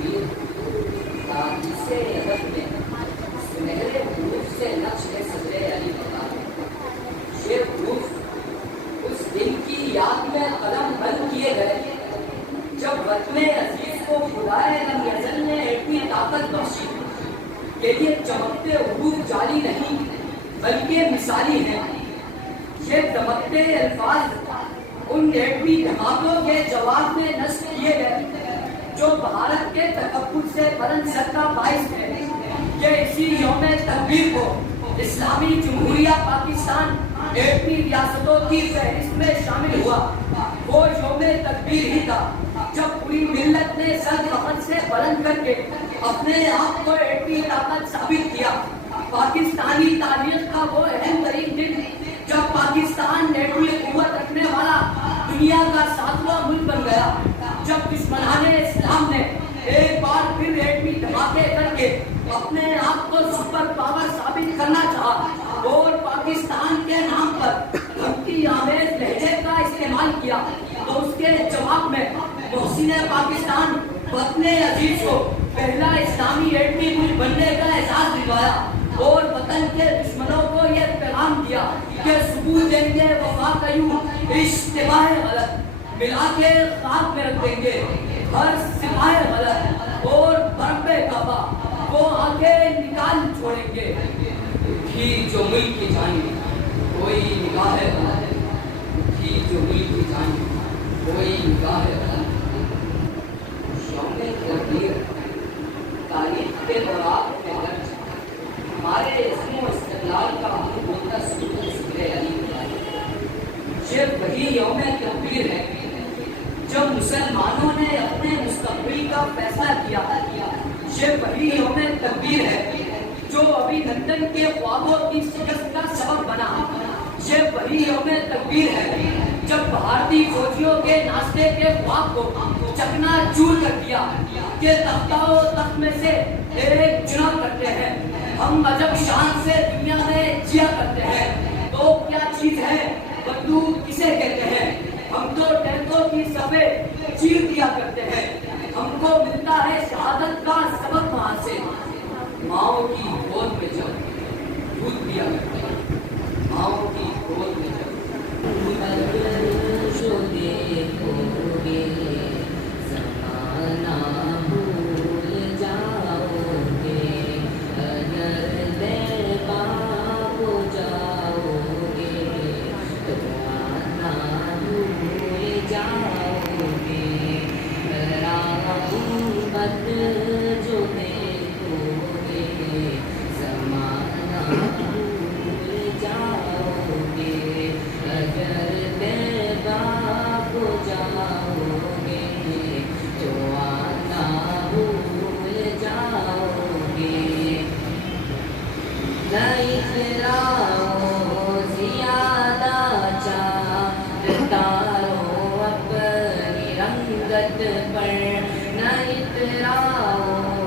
تقریر سے ادب میں سنہرے حروف سے نقش ہے صدر علی مقام یہ حروف اس دن کی یاد میں قلم بند کیے گئے جب وطن عزیز کو خدائے لم یزل نے اتنی طاقت بخشی کہ یہ چمکتے حروف جعلی نہیں بلکہ مثالی ہیں. یہ دمکتے الفاظ ان ایٹمی دھماکوں کے جواب میں نصب کیے گئے جو بھارت کے تکبر سے بلند سر کا باعث ہے. یہ اسی یوم تکبیر کو اسلامی جمہوریہ پاکستان ایٹمی ریاستوں کی فہرست میں شامل ہوا. وہ یوم تکبیر ہی تھا جب پوری ملت نے سر وطن سے بلند کر کے اپنے آپ کو ایٹمی طاقت ثابت کیا. پاکستانی تاریخ کا وہ اہم ترین دن جب پاکستان ایٹمی قوت رکھنے والا دنیا کا 7واں ملک بن گیا. جب دشمنان اسلام نے ایک بار پھر ایٹمی دھماکے کر کے اپنے آپ کو سپر پاور ثابت کرنا چاہا اور پاکستان کے نام پر دھمکی آمیز لہجے کا استعمال کیا تو اس کے جواب میں محسن پاکستان وطن عزیز کو پہلا اسلامی ایٹمی ملک بننے کا اعزاز دلوایا اور وطن کے دشمنوں کو یہ پیغام دیا کہ ثبوت دیں گے وفا کا یوں اشتباہ غلط ملا کے خاک میں رکھ دیں گے ہر سپاہ غلط اور برب کعبہ وہ آنکھیں نکال چھوڑیں گے. اٹھی جو ملک کی جانب کوئی نگاہ غلط اٹھی جو ملک کی جانب کوئی نگاہ غلط. یوم تکبیر تاریخ کے دوران میں درج ہمارے اسم و استقلال کا ہم بولتا سورج صدر علی مقام. یہ وہی یوم تکبیر ہے جب مسلمانوں نے اپنے مستقبل کا فیصلہ کیا. یہ وہی یوم تکبیر ہے جو ابھی لندن کے خوابوں کی شکست کا سبب بنا. یہ وہی یوم تکبیر ہے جب بھارتی فوجیوں کے ناشتے کے خواب کو چکنا چور کر دیا کہ تختہ و تخت میں سے ایک چنا کرتے ہیں. ہم عجب شان سے دنیا میں جیا کرتے ہیں تو کیا چیز ہے بندوق کسے کہتے ہیں. ہم تو ٹینکوں کی صفیں چیر دیا کرتے ہیں. ہم کو ملتا ہے شہادت کا سبق وہاں سے. ماؤں کی گود میں جب دودھ پیا کرتے ہیں ماؤں کی گود میں جب پر نہ اتراؤ